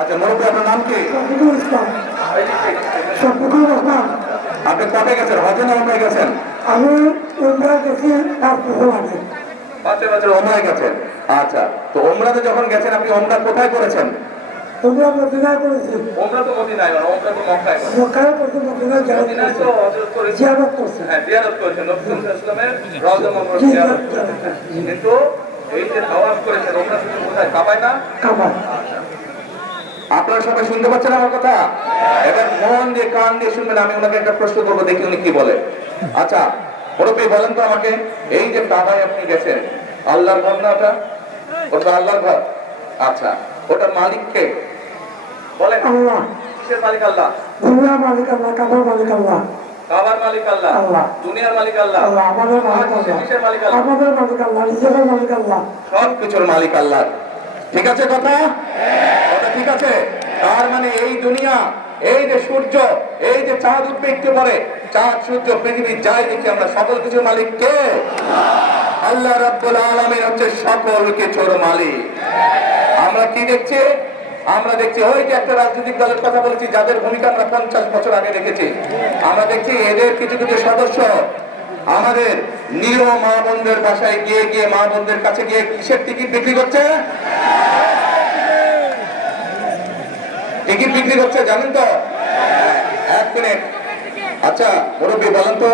আচ্ছা মুরব্বী, আপনার নাম কি? শফিকুল ইসলাম। শফিকুল ইসলাম। আপনি কবে গেছেন, হজে না উমরায় গেছেন? আমি উমরা গেছি 5 বছর আগে। 5 বছর উমরায় গেছেন। আচ্ছা, তো উমরাতে যখন গেছেন আপনি উমরা কোথায় করেছেন? উমরা মদিনায় করেছি। উমরা তো মদিনায় না, উমরা তো মক্কায় করেছেন। মক্কায় করছি, মদিনায় মদিনায় তো হযরত করেছেন, জিয়ারত করছি। হ্যাঁ জিয়ারত করেছেন নবী সাল্লাল্লাহু আলাইহি ওয়াসাল্লামের রওজা মুবারক জিয়ারত করেছেন। কিন্তু এই যে তাওয়াফ করেছেন উমরা থেকে কোথায়? কাবায় না? কাবায়। আপনারা সবাই শুনতে পাচ্ছেন আমার কথা? এবার মন দিয়ে কান দিয়ে শুনবেন। আমি ওনাকে একটা প্রশ্ন করবো, দেখি উনি কি বলে। আচ্ছা মুরব্বী, বলেন তো আমাকে, এই যে কাবায় আপনি গেছেন, আল্লাহর ঘর না ওটা? ওটা আল্লাহর ঘর। আচ্ছা, ওটার মালিক কে বলেন? আল্লাহ। কিসের মালিক? আল্লাহ। দুনিয়ার মালিক আল্লাহ, কাবার মালিক আল্লাহ। কাবার মালিক আল্লাহ, আল্লাহ। দুনিয়ার মালিক আল্লাহ, আল্লাহ। আমাদের মালিক আল্লাহ, কিসের মালিক আল্লাহ? আমাদের মালিক আল্লাহ, নিজেদের মালিক আল্লাহ, সব কিছুর মালিক আল্লাহ। ঠিক আছে কথা? কথা ঠিক আছে? তার মানে এই দুনিয়া, এই যে সূর্য, এই যে চাঁদ উঠবে একটু পরে, চাঁদ সূর্য পৃথিবী যাই দেখি আমরা, সকল কিছুর মালিক কে? আল্লাহ রাব্বুল আলামিন হচ্ছে সকল কিছুর মালিক। আমরা কি দেখছি? আমরা দেখছি ওই যে একটা রাজনৈতিক দলের কথা বলেছি, যাদের ভূমিকা আমরা 50 বছর আগে দেখেছি। আমরা দেখছি এদের কিছু কিছু সদস্য আমাদের নিরীহ মা বোনদের বাসায় গিয়ে গিয়ে, মা বোনদের কাছে গিয়ে কিসের টিকিট বিক্রি করছে? টিকিট বিক্রি করছে, জানেন তো? 1 মিনিট। আচ্ছা মুরব্বী, বলেন তো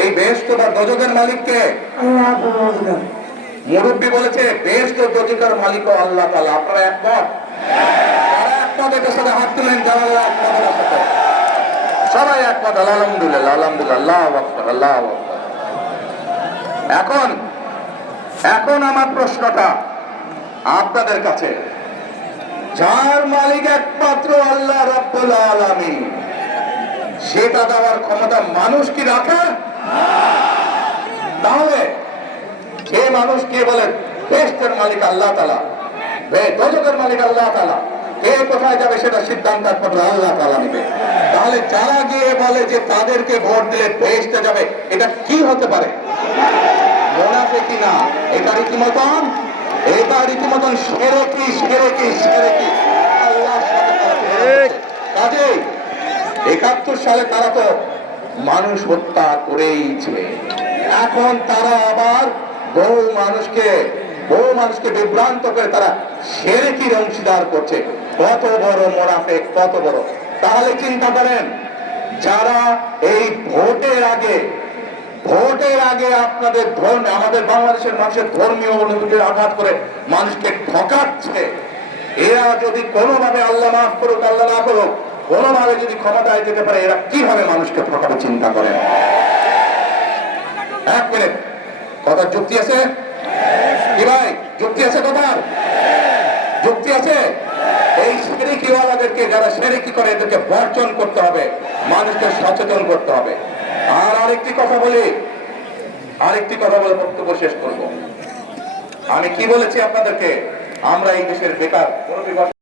এই বেহেশত বা দোজখের মালিক কে? আল্লাহ পরওয়ারদিগার। মুরব্বী বলেছে বেহেশত ও দোজখের মালিক আল্লাহ তাআলা। আপনারা একমত? যারা একমত এটার সাথে হাত তুলেন, যারা আল্লাহ একমত এটার সাথে। সবাই একমত। আলহামদুলিল্লাহ, আলহামদুলিল্লাহ, আল্লাহু আকবার, আল্লাহু আকবার। এখন আমার প্রশ্নটা আপনাদের কাছে, যার মালিক একমাত্র আল্লাহ রাব্বুল আলামিন, সেটা দেওয়ার ক্ষমতা মানুষ কি রাখে? তাহলে যে মানুষ কে বলে বেহেশতের মালিক আল্লাহ তাআলা, দোজখের মালিক আল্লাহ তাআলা, কে কোথায় যাবে সেটা সিদ্ধান্ত একমাত্র আল্লাহ তাআলা নেবে। তাহলে যারা গিয়ে বলে যে তাদেরকে ভোট দিলে বেহেশতে যাবে, এটা কি হতে পারে? মুনাফিকি না, এটা রীতিমতন শিরকি, শিরকি, শিরকি। আল্লাহর সাথে তারা কাজেই 71 সালে তারা তো মানুষ হত্যা করেইছে। এখন তারা আবার বহু মানুষকে বিভ্রান্ত করে তারা শিরকির অংশীদার করছে। কত বড় মুনাফিক, কত বড়! তাহলে চিন্তা করেন, যারা এই ভোটের আগে আপনাদের আমাদের বাংলাদেশের মানুষের ধর্মীয় অনুভূতির আঘাত করে মানুষকে ঠকাচ্ছে, এরা যদি কোনোভাবে, আল্লাহ মাফ করুক, আল্লাহ না করুক, কোনোভাবে যদি ক্ষমতায় যেতে পারে, এরা কিভাবে মানুষকে ঠকাবে চিন্তা করেন। 1 মিনিট, কথার যুক্তি আছে কি ভাই? যুক্তি আছে কথার? যুক্তি আছে? এই শিরকিওয়ালাদেরকে, যারা শিরকি করে, এদেরকে বর্জন করতে হবে, মানুষকে সচেতন করতে হবে। আর আরেকটি কথা বলে বক্তব্য শেষ করব। আমি কি বলেছি আপনাদেরকে? আমরা এই দেশের বেকার